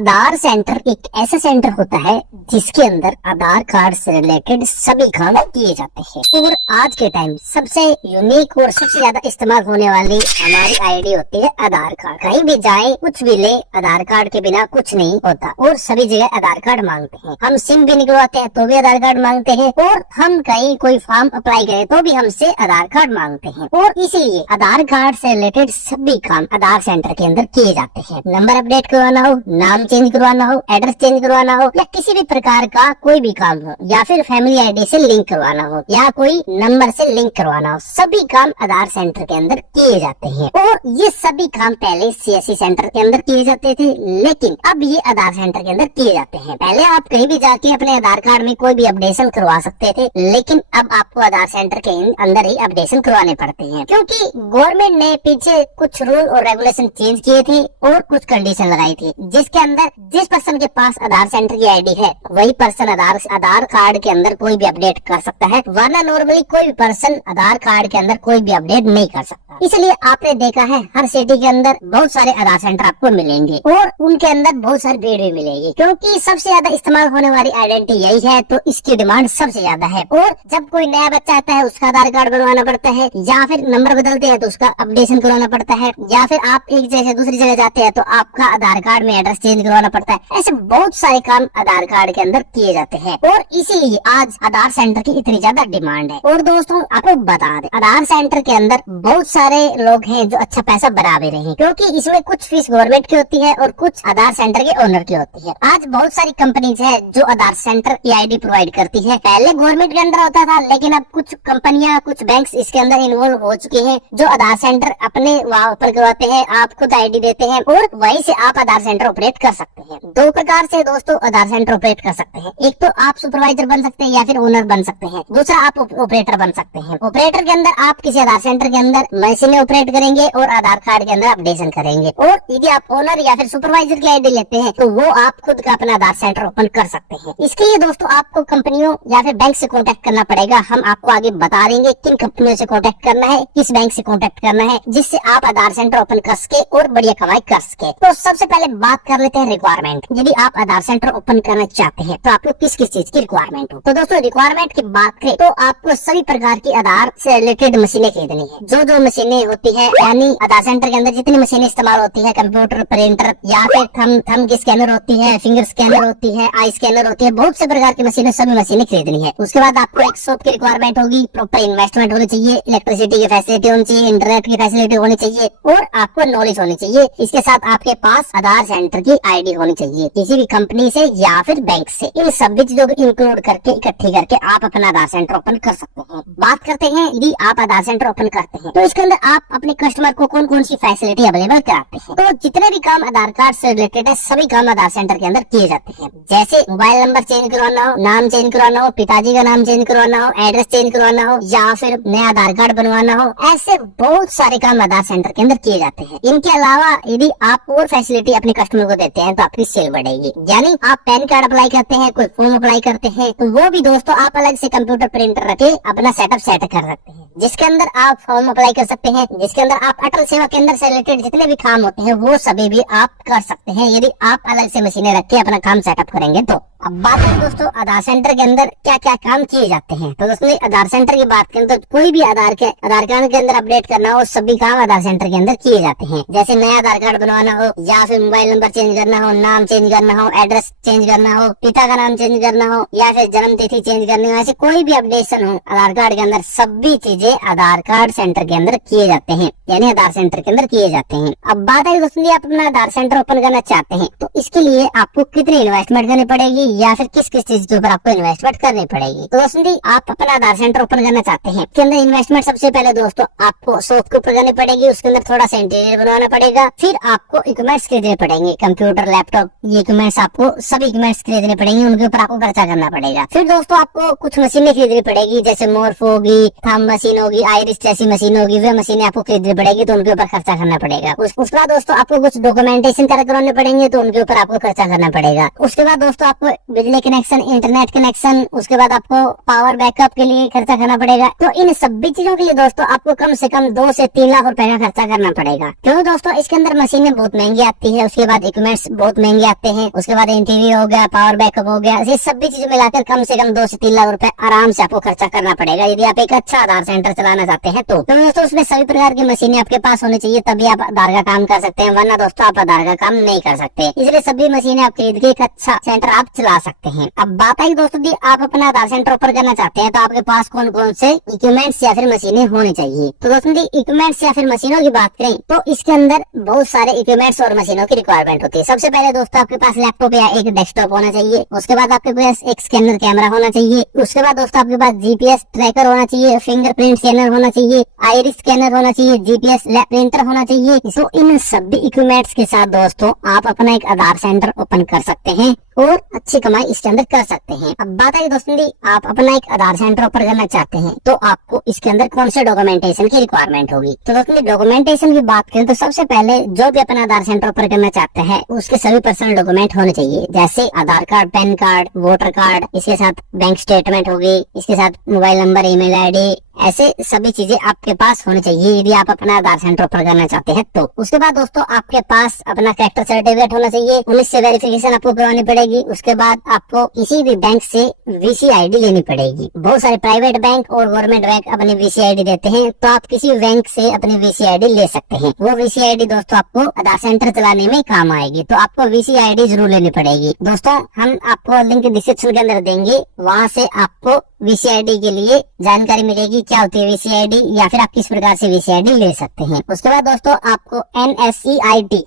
आधार centre एक ऐसा centre होता है जिसके अंदर आधार कार्ड से रिलेटेड सभी काम किए जाते हैं। और आज के टाइम सबसे यूनिक और सबसे ज्यादा इस्तेमाल होने वाली हमारी आईडी होती है आधार कार्ड। कहीं भी जाए कुछ भी ले, आधार कार्ड के बिना कुछ नहीं होता और सभी जगह आधार कार्ड मांगते हैं। हम सिम भी निकलवाते हैं तो भी आधार कार्ड मांगते हैं और हम कहीं कोई फॉर्म अप्लाई करें तो भी हमसे आधार कार्ड मांगते हैं। और इसीलिए आधार कार्ड से रिलेटेड सभी काम आधार सेंटर के अंदर किए जाते हैं। नंबर अपडेट करवाना हो, नाम चेंज करवाना हो, एड्रेस चेंज करवाना हो या किसी भी प्रकार का कोई भी काम हो या फिर फैमिली आईडी से लिंक करवाना हो या कोई नंबर से लिंक करवाना हो, सभी काम आधार सेंटर के अंदर किए जाते हैं। और ये सभी काम पहले सीएससी सेंटर के अंदर किए जाते थे, लेकिन अब ये आधार सेंटर के अंदर किए जाते हैं। पहले आप कहीं भी जाके अपने आधार कार्ड में कोई भी अपडेशन करवा सकते थे, लेकिन अब आपको आधार सेंटर के अंदर ही अपडेशन करवाने पड़ते हैं, क्योंकि गवर्नमेंट ने पीछे कुछ रूल और रेगुलेशन चेंज किए थे और कुछ कंडीशन लगाई थी, जिसके अंदर जिस पर्सन के पास आधार सेंटर की आईडी है वही पर्सन आधार कार्ड के अंदर कोई भी अपडेट कर सकता है, वरना नॉर्मली कोई भी पर्सन आधार कार्ड के अंदर कोई भी अपडेट नहीं कर सकता। इसलिए आपने देखा है हर सिटी के अंदर बहुत सारे आधार सेंटर आपको मिलेंगे और उनके अंदर बहुत सारी भीड़ भी मिलेगी, क्योंकि सबसे ज्यादा इस्तेमाल होने वाली आइडेंटिटी यही है, तो इसकी डिमांड सबसे ज्यादा है। और जब कोई नया बच्चा आता है उसका आधार कार्ड बनवाना पड़ता है, या फिर नंबर बदलते हैं तो उसका अपडेशन करवाना पड़ता है, या फिर आप एक जगह से दूसरी जगह जाते हैं तो आपका आधार कार्ड में एड्रेस चेंज करवाना पड़ता है। ऐसे बहुत सारे काम आधार कार्ड के अंदर किए जाते हैं और इसीलिए आज आधार सेंटर की इतनी ज्यादा डिमांड है। और दोस्तों आपको बता दें, आधार सेंटर के अंदर बहुत सारे लोग हैं जो अच्छा पैसा बना भी रहे हैं, क्योंकि इसमें कुछ फीस गवर्नमेंट की होती है और कुछ आधार सेंटर के ओनर की होती है। आज बहुत सारी कंपनीज है जो आधार सेंटर की आईडी प्रोवाइड करती है। पहले गवर्नमेंट के अंदर होता था, लेकिन अब कुछ कंपनियां, कुछ बैंक्स इसके अंदर इन्वॉल्व हो चुके हैं, जो आधार सेंटर अपने वहाँ ओपन करवाते हैं, आप खुद आईडी देते हैं और वहीं से आप आधार सेंटर ऑपरेट कर सकते हैं। दो प्रकार से दोस्तों आधार सेंटर ऑपरेट कर सकते हैं, एक तो आप सुपरवाइजर बन सकते हैं या फिर ओनर बन सकते हैं, दूसरा आप ऑपरेटर बन सकते हैं। ऑपरेटर के अंदर आप किसी आधार सेंटर के अंदर मशीन ऑपरेट करेंगे और आधार कार्ड के अंदर अपडेशन करेंगे। और यदि आप ओनर या फिर सुपरवाइजर की आईडी लेते हैं तो वो आप खुद का अपना आधार सेंटर ओपन कर सकते हैं। इसके लिए दोस्तों आपको कंपनियों या फिर बैंक से कॉन्टेक्ट करना पड़ेगा। हम आपको आगे बता देंगे किन कंपनियों से कॉन्टेक्ट करना है, किस बैंक से कॉन्टेक्ट करना है, जिससे आप आधार सेंटर ओपन कर सके और बढ़िया कमाई कर सके। तो सबसे पहले बात कर लेते हैं रिक्वायरमेंट। यदि आप आधार सेंटर ओपन करना चाहते हैं तो आपको किस किस चीज की रिक्वायरमेंट हो। तो दोस्तों रिक्वायरमेंट की बात करें तो आपको सभी प्रकार की आधार से रिलेटेड मशीनें खरीदनी है। जो मशीनें होती है, यानी आधार सेंटर के अंदर जितनी मशीनें इस्तेमाल होती है, कंप्यूटर, प्रिंटर या फिर थंब की स्कैनर होती है, फिंगर स्कैनर होती है, आई स्कैनर होती है, बहुत से प्रकार की मशीनें, सभी मशीनें खरीदनी है। उसके बाद आपको एक शॉप की रिक्वायरमेंट होगी, प्रॉपर इन्वेस्टमेंट होनी चाहिए, इलेक्ट्रिसिटी की फैसिलिटी होनी चाहिए, इंटरनेट की फैसिलिटी होनी चाहिए और आपको नॉलेज होनी चाहिए। इसके साथ आपके पास आधार सेंटर की आईडी होनी चाहिए, किसी भी कंपनी से या फिर बैंक से। इन सभी चीजों को इंक्लूड करके इकट्ठी करके आप अपना आधार सेंटर ओपन कर सकते हैं। बात करते हैं यदि आप आधार सेंटर ओपन करते हैं तो इसके अंदर आप अपने कस्टमर को कौन कौन सी फैसिलिटी अवेलेबल कराते हैं। तो जितने भी काम आधार कार्ड से रिलेटेड है सभी काम आधार सेंटर के अंदर किए जाते हैं। जैसे मोबाइल नंबर चेंज करवाना हो, नाम चेंज करवाना हो, पिताजी का नाम चेंज करवाना हो, एड्रेस चेंज करवाना हो या फिर नया आधार कार्ड बनवाना हो, ऐसे बहुत सारे काम आधार सेंटर के अंदर किए जाते हैं। इनके अलावा यदि आप और फैसिलिटी अपने कस्टमर को देते हैं तो आपकी सेल बढ़ेगी। यानी आप पैन कार्ड अप्लाई करते हैं, कोई फॉर्म अप्लाई करते हैं तो वो भी दोस्तों आप अलग से कंप्यूटर प्रिंटर रखे अपना सेटअप सेट कर सकते हैं, जिसके अंदर आप फॉर्म अप्लाई कर सकते हैं, जिसके अंदर आप अटल सेवा केंद्र से रिलेटेड जितने भी काम होते हैं वो सभी भी आप कर सकते हैं, यदि आप अलग से मशीनें रख के अपना काम सेटअप करेंगे तो। अब बात करें दोस्तों आधार सेंटर के अंदर क्या क्या काम किए जाते हैं। तो दोस्तों आधार सेंटर की बात करें तो कोई भी आधार कार्ड के अंदर अपडेट करना हो, सभी काम आधार सेंटर के अंदर किए जाते हैं। जैसे नया आधार कार्ड बनवाना हो या फिर मोबाइल नंबर चेंज करना हो, नाम चेंज करना हो, एड्रेस चेंज करना हो, पिता का नाम चेंज करना हो या फिर जन्म तिथि चेंज करनी हो, ऐसे कोई भी अपडेशन हो आधार कार्ड के अंदर, सभी चीजें आधार कार्ड सेंटर के अंदर किए जाते हैं, यानी आधार सेंटर के अंदर किए जाते हैं। अब बात है दोस्तों आप अपना आधार सेंटर ओपन करना चाहते हैं तो इसके लिए आपको कितनी इन्वेस्टमेंट करनी पड़ेगी या फिर किस किस चीज के ऊपर आपको इन्वेस्टमेंट करनी पड़ेगी। तो दोस्तों आप अपना आधार सेंटर ओपन करना चाहते हैं, इसके अंदर इन्वेस्टमेंट सबसे पहले दोस्तों आपको शॉप के ऊपर करनी पड़ेगी, उसके अंदर थोड़ा सा इंटीरियर बनवाना पड़ेगा, फिर आपको इक्विपमेंट्स खरीदने पड़ेंगे, कंप्यूटर, लैपटॉप, ये इक्विपमेंट्स आपको सभी इक्विपमेंट्स खरीदने पड़ेंगे, उनके ऊपर आपको खर्चा करना पड़ेगा। फिर दोस्तों आपको कुछ मशीनें खरीदनी पड़ेगी, जैसे मोर्फ होगी, थंब मशीन होगी, आइरिस जैसी मशीन होगी, वे मशीनें आपको खरीदनी पड़ेगी तो उनके ऊपर खर्चा करना पड़ेगा। उसके बाद दोस्तों आपको कुछ डॉक्यूमेंटेशन करवाने पड़ेंगे तो उनके ऊपर आपको खर्चा करना पड़ेगा। उसके बाद दोस्तों आपको बिजली कनेक्शन, इंटरनेट कनेक्शन, उसके बाद आपको पावर बैकअप के लिए खर्चा करना पड़ेगा। तो इन सभी चीजों के लिए दोस्तों आपको कम से कम 2 से 3 लाख रुपए का खर्चा करना पड़ेगा। क्योंकि दोस्तों इसके अंदर मशीनें बहुत महंगी आती है, उसके बाद इक्विपमेंट्स बहुत महंगे आते हैं, उसके बाद इंटीरियर हो गया, पावर बैकअप हो गया, ये सभी चीजें मिलाकर कम से कम 2 से 3 लाख रुपए आराम से आपको खर्चा करना पड़ेगा यदि आप एक अच्छा आधार सेंटर चलाना चाहते हैं। तो दोस्तों उसमें सभी प्रकार की मशीनें आपके पास होनी चाहिए, तभी आप आधार का काम कर सकते हैं, वरना दोस्तों आप आधार का काम नहीं कर सकते। इसलिए सभी मशीनें आप खरीद के एक अच्छा सेंटर आप चला सकते हैं। अब बात आई दोस्तों कि आप अपना आधार सेंटर ओपन करना चाहते हैं तो आपके पास कौन कौन से इक्विपमेंट्स या फिर मशीनें होनी चाहिए। तो दोस्तों इक्विपमेंट्स या फिर मशीनों की बात करें तो इसके अंदर बहुत सारे इक्विपमेंट्स और मशीनों की रिक्वायरमेंट होती है। सबसे पहले दोस्तों आपके पास लैपटॉप या एक डेस्कटॉप होना चाहिए, उसके बाद आपके पास एक स्कैनर कैमरा होना चाहिए, उसके बाद दोस्तों आपके पास जीपीएस ट्रैकर होना चाहिए, फिंगरप्रिंट स्कैनर होना चाहिए, आइरिस स्कैनर होना चाहिए, जीपीएस प्रिंटर होना चाहिए। तो इन सभी इक्विपमेंट्स के साथ दोस्तों आप अपना एक आधार सेंटर ओपन कर सकते हैं और अच्छी कमाई इसके अंदर कर सकते हैं। अब बात आई दोस्तों आप अपना एक आधार सेंटर ओपन करना चाहते हैं तो आपको इसके अंदर कौन से डॉक्यूमेंटेशन की रिक्वायरमेंट होगी। तो दोस्तों डॉक्यूमेंटेशन की बात करें तो सबसे पहले जो भी अपना आधार सेंटर ओपन करना चाहता है उसके सभी पर्सनल डॉक्यूमेंट होने चाहिए, जैसे Aadhaar card, PAN card, voter card, इसके साथ बैंक स्टेटमेंट होगी, इसके साथ मोबाइल नंबर, ईमेल आईडी, ऐसे सभी चीजें आपके पास होनी चाहिए यदि आप अपना आधार सेंटर ओपन करना चाहते हैं। तो उसके बाद दोस्तों आपके पास अपना कैरेक्टर सर्टिफिकेट होना चाहिए, पुलिस से वेरिफिकेशन आपको करवानी पड़ेगी, उसके बाद आपको किसी भी बैंक से वीसीआईडी लेनी पड़ेगी। बहुत सारे प्राइवेट बैंक और गवर्नमेंट बैंक अपनी वीसीआईडी देते हैं, तो आप किसी बैंक से अपनी वीसीआईडी ले सकते हैं। वो वीसीआईडी दोस्तों आपको आधार सेंटर चलाने में काम आएगी, तो आपको वीसीआईडी जरूर लेनी पड़ेगी। दोस्तों हम आपको लिंक डिस्क्रिप्शन के अंदर देंगे, वहाँ से आपको वीसीआईडी के लिए जानकारी मिलेगी, क्या होती है वीसीआईडी या फिर आप किस प्रकार से वीसीआईडी ले सकते हैं। उसके बाद दोस्तों आपको एनएसईआईटी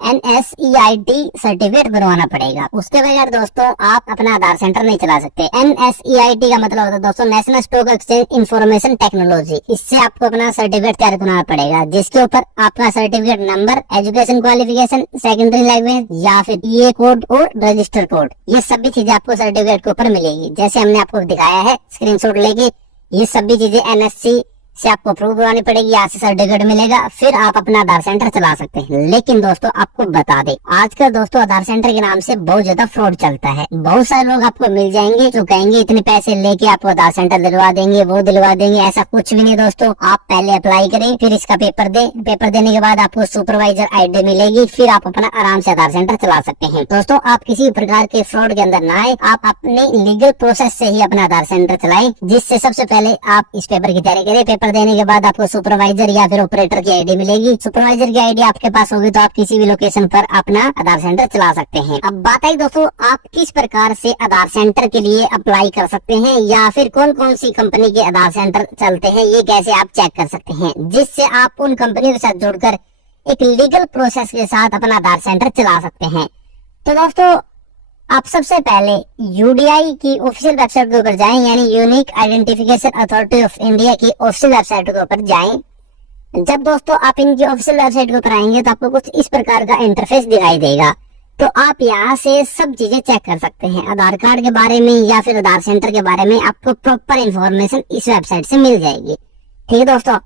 सर्टिफिकेट बनवाना पड़ेगा, उसके बगैर दोस्तों आप अपना आधार सेंटर नहीं चला सकते। एनएसईआईटी का मतलब होता है दोस्तों national stock exchange information technology. इससे आपको अपना सर्टिफिकेट तैयार करना पड़ेगा, जिसके ऊपर आपका certificate number, education qualification, secondary language या फिर ये कोड और रजिस्टर कोड, ये सभी चीजें आपको सर्टिफिकेट के ऊपर मिलेगी। जैसे हमने आपको दिखाया है स्क्रीनशॉट लेके, ये सभी चीजें एनएससी से आपको अप्रूव करवानी पड़ेगी, यहाँ से सर्टिफिकेट मिलेगा, फिर आप अपना आधार सेंटर चला सकते हैं। लेकिन दोस्तों आपको बता दें, आजकल दोस्तों आधार सेंटर के नाम से बहुत ज्यादा फ्रॉड चलता है। बहुत सारे लोग आपको मिल जाएंगे जो कहेंगे इतने पैसे लेके आपको आधार सेंटर दिलवा देंगे, वो दिलवा देंगे। ऐसा कुछ भी नहीं दोस्तों, आप पहले अप्लाई करें, फिर इसका पेपर दें, पेपर देने के बाद आपको सुपरवाइजर आईडी मिलेगी, फिर आप अपना आराम से आधार सेंटर चला सकते हैं। दोस्तों आप किसी प्रकार के फ्रॉड के अंदर ना आए, आप अपने लीगल प्रोसेस से ही अपना आधार सेंटर चलाएं, जिससे सबसे पहले आप इस पेपर की तैयारी करें। पेपर देने के बाद आपको सुपरवाइजर या फिर ऑपरेटर की आईडी मिलेगी। सुपरवाइजर की आईडी आपके पास होगी तो आप किसी भी लोकेशन पर अपना आधार सेंटर चला सकते हैं। अब बात आई दोस्तों आप किस प्रकार से आधार सेंटर के लिए अप्लाई कर सकते हैं या फिर कौन कौन सी कंपनी के आधार सेंटर चलते हैं, ये कैसे आप चेक कर सकते हैं, जिससे आप उन कंपनियों के साथ जुड़कर एक लीगल प्रोसेस के साथ अपना आधार सेंटर चला सकते हैं। तो दोस्तों आप सबसे पहले यूडीआई की ऑफिशियल वेबसाइट के ऊपर जाएं, यानी unique identification authority of India की ऑफिशियल वेबसाइट के ऊपर जाएं। जब दोस्तों आप इनकी ऑफिशियल वेबसाइट के ऊपर आएंगे तो आपको कुछ इस प्रकार का इंटरफेस दिखाई देगा। तो आप यहाँ से सब चीजें चेक कर सकते हैं, आधार कार्ड के बारे में या फिर आधार सेंटर के बारे में आपको प्रॉपर इन्फॉर्मेशन इस वेबसाइट से मिल जाएगी। ठीक है दोस्तों।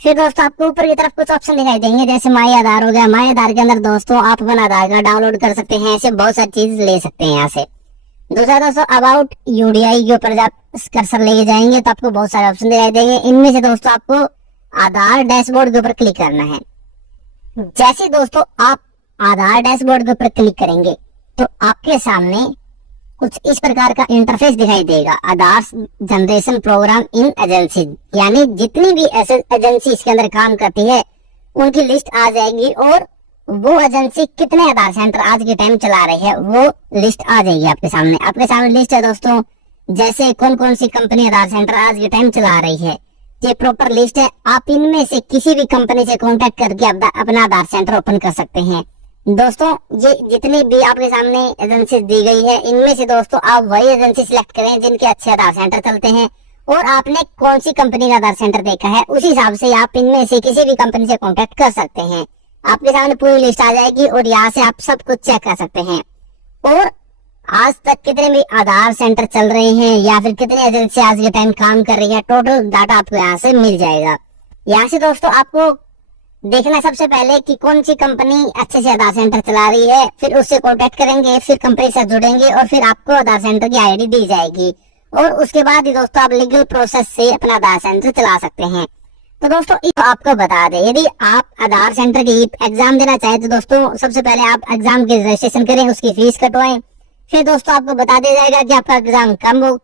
फिर दोस्तों आपको ऊपर की तरफ कुछ ऑप्शन दिखाई देंगे, जैसे माई आधार हो गया। माई आधार के अंदर दोस्तों आप अपना आधार कार्ड डाउनलोड कर सकते हैं, ऐसे बहुत सारी चीज ले सकते हैं यहाँ से। दूसरा दोस्तों अबाउट यूडीआई के ऊपर जब कर्सर लेके जाएंगे तो आपको बहुत सारे ऑप्शन दिखाई देंगे। इनमें से दोस्तों आपको आधार डैशबोर्ड के ऊपर क्लिक करना है। जैसे दोस्तों आप आधार डैशबोर्ड के ऊपर क्लिक करेंगे तो आपके सामने कुछ इस प्रकार का इंटरफेस दिखाई देगा, आधार जनरेशन प्रोग्राम इन एजेंसी, यानी जितनी भी एजेंसी इसके अंदर काम करती है उनकी लिस्ट आ जाएगी और वो एजेंसी कितने आधार सेंटर आज के टाइम चला रही है वो लिस्ट आ जाएगी आपके सामने। आपके सामने लिस्ट है दोस्तों, जैसे कौन कौन सी कंपनी आधार सेंटर आज के टाइम चला रही है, ये प्रॉपर लिस्ट है। आप इनमें से किसी भी कंपनी से कांटेक्ट करके अपना आधार सेंटर ओपन कर सकते हैं। दोस्तों ये जितनी भी आपके सामने एजेंसी दी गई है इनमें से दोस्तों आप वही एजेंसी सिलेक्ट करें जिनके अच्छे आधार सेंटर चलते हैं और आपने कौन सी कंपनी का आधार सेंटर देखा है उस हिसाब से आप इनमें से किसी भी कंपनी से कांटेक्ट कर सकते हैं। आपके सामने पूरी लिस्ट आ जाएगी और यहाँ से आप सब कुछ चेक कर सकते हैं और आज तक कितने भी आधार सेंटर चल रहे हैं या फिर कितनी एजेंसी आज के टाइम काम कर रही है, टोटल डाटा आपको यहाँ से मिल जाएगा। यहाँ से दोस्तों आपको देखना सबसे पहले कि कौन सी कंपनी अच्छे से आधार सेंटर चला रही है, फिर उससे कॉन्टेक्ट करेंगे, फिर कंपनी से जुड़ेंगे और फिर आपको आधार सेंटर की आईडी दी जाएगी और उसके बाद ही दोस्तों आप लीगल प्रोसेस से अपना आधार सेंटर चला सकते हैं। तो दोस्तों आपको बता दें, यदि आप आधार सेंटर की एग्जाम देना चाहे तो दोस्तों सबसे पहले आप एग्जाम की रजिस्ट्रेशन करें, उसकी फीस कटवाएं। फिर दोस्तों आपको बता दिया जाएगा कि आपका एग्जाम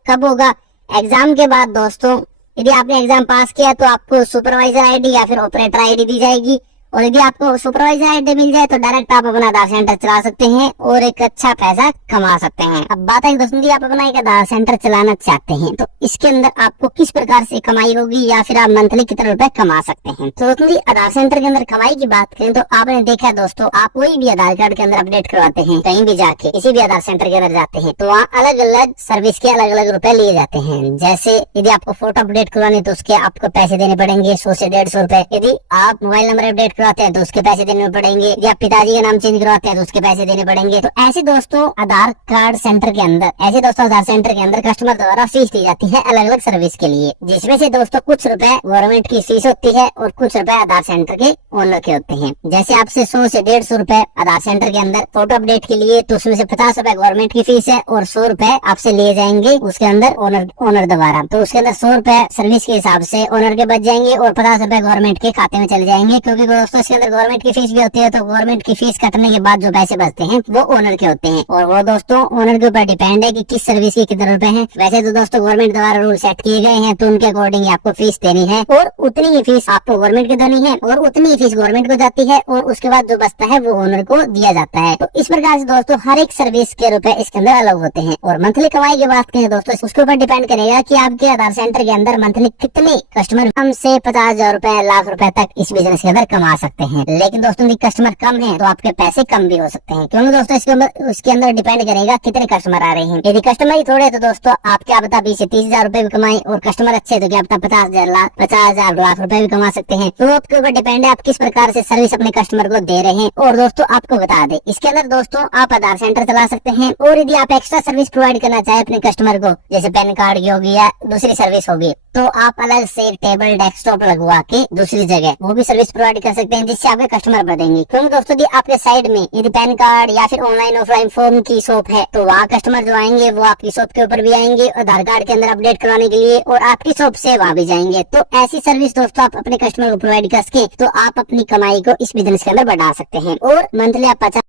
कब होगा। एग्जाम के बाद दोस्तों यदि आपने एग्जाम पास किया तो आपको सुपरवाइजर आईडी या फिर ऑपरेटर आईडी दी जाएगी और यदि आपको सुपरवाइजर आईडी मिल जाए तो डायरेक्ट आप अपना आधार सेंटर चला सकते हैं और एक अच्छा पैसा कमा सकते हैं। अब बात है दोस्तों, आप अपना एक आधार सेंटर चलाना चाहते हैं तो इसके अंदर आपको किस प्रकार से कमाई होगी या फिर आप मंथली कितने रुपए कमा सकते हैं। तो दोस्तों आधार सेंटर के अंदर कमाई की बात करें तो आपने देखा दोस्तों, आप कोई भी आधार कार्ड के अंदर अपडेट करवाते हैं, कहीं भी जाके किसी भी आधार सेंटर के अंदर जाते हैं तो वहाँ अलग अलग सर्विस के अलग अलग रुपए लिए जाते हैं। जैसे यदि आपको फोटो अपडेट करवाने तो उसके आपको पैसे देने पड़ेंगे 100 से 150 रुपए। यदि आप मोबाइल नंबर अपडेट करवाते हैं तो उसके पैसे देने पड़ेंगे, या पिताजी का नाम चेंज करवाते हैं तो उसके पैसे देने पड़ेंगे। तो ऐसे दोस्तों आधार कार्ड सेंटर के अंदर आधार सेंटर के अंदर कस्टमर द्वारा फीस दी जाती है अलग अलग सर्विस के लिए, जिसमें से दोस्तों कुछ रुपए गवर्नमेंट की फीस होती है और कुछ रुपए आधार सेंटर के ओनर के होते हैं। जैसे आपसे 100 से 150 रुपए आधार सेंटर के अंदर फोटो अपडेट के लिए तो उसमें से 50 रुपए गवर्नमेंट की फीस है और 100 रुपए आपसे लिए जाएंगे उसके अंदर ओनर द्वारा। तो उसके अंदर 100 रुपए सर्विस के हिसाब से ओनर के बच जाएंगे और 50 रुपए गवर्नमेंट के खाते में चले जाएंगे, क्योंकि दोस्तों इसके अंदर गवर्नमेंट की फीस भी होती है। तो गवर्नमेंट की फीस कटने के बाद जो पैसे बचते हैं वो ओनर के होते हैं और वो दोस्तों ओनर के ऊपर डिपेंड है कि किस सर्विस के कितने रुपए हैं। वैसे तो दोस्तों गवर्नमेंट द्वारा रूल सेट किए गए हैं तो उनके अकॉर्डिंग आपको फीस देनी है और उतनी ही फीस आपको गवर्नमेंट को देनी है और उतनी ही फीस गवर्नमेंट को जाती है और उसके बाद जो बचता है वो ओनर को दिया जाता है। तो इस प्रकार से दोस्तों हर एक सर्विस के रुपए इसके अंदर अलग होते हैं। और मंथली कमाई की बात करें दोस्तों, उसके ऊपर डिपेंड करेगा कि आपके आधार सेंटर के अंदर मंथली कितने कस्टमर कम से 50,000 रुपए लाख रुपए तक इस बिजनेस के अंदर कमा सकते हैं। लेकिन दोस्तों यदि कस्टमर कम है तो आपके पैसे कम भी हो सकते हैं, क्योंकि दोस्तों इसके अंदर डिपेंड करेगा कितने कस्टमर आ रहे हैं। यदि कस्टमर ही थोड़े तो दोस्तों आप क्या बता 20 से 30,000 रुपए भी कमाए और कस्टमर अच्छे तो क्या बता 50,000 लाख रुपए भी कमा सकते हैं। तो आपके ऊपर डिपेंड है आप किस प्रकार से सर्विस अपने कस्टमर को दे रहे हैं। और दोस्तों आपको बता दें, इसके अंदर दोस्तों आप आधार सेंटर चला सकते हैं और यदि आप एक्स्ट्रा सर्विस प्रोवाइड करना चाहे अपने कस्टमर को, जैसे पैन कार्ड की होगी या दूसरी सर्विस होगी, तो आप अलग से टेबल डेस्कटॉप लगवा के दूसरी जगह वो भी सर्विस प्रोवाइड कर सकते हैं, जिससे आपके कस्टमर बढ़ेंगे। क्योंकि दोस्तों यदि आपके साइड में यदि पैन कार्ड या फिर ऑनलाइन ऑफलाइन फॉर्म की शॉप है तो वहाँ कस्टमर जो आएंगे वो आपकी शॉप के ऊपर भी आएंगे आधार कार्ड के अंदर अपडेट करवाने के लिए और आपकी शॉप से वहाँ भी जाएंगे। तो ऐसी सर्विस दोस्तों आप अपने कस्टमर को प्रोवाइड कर सके तो आप अपनी कमाई को इस बिजनेस के अंदर बढ़ा सकते हैं और मंथली आप 50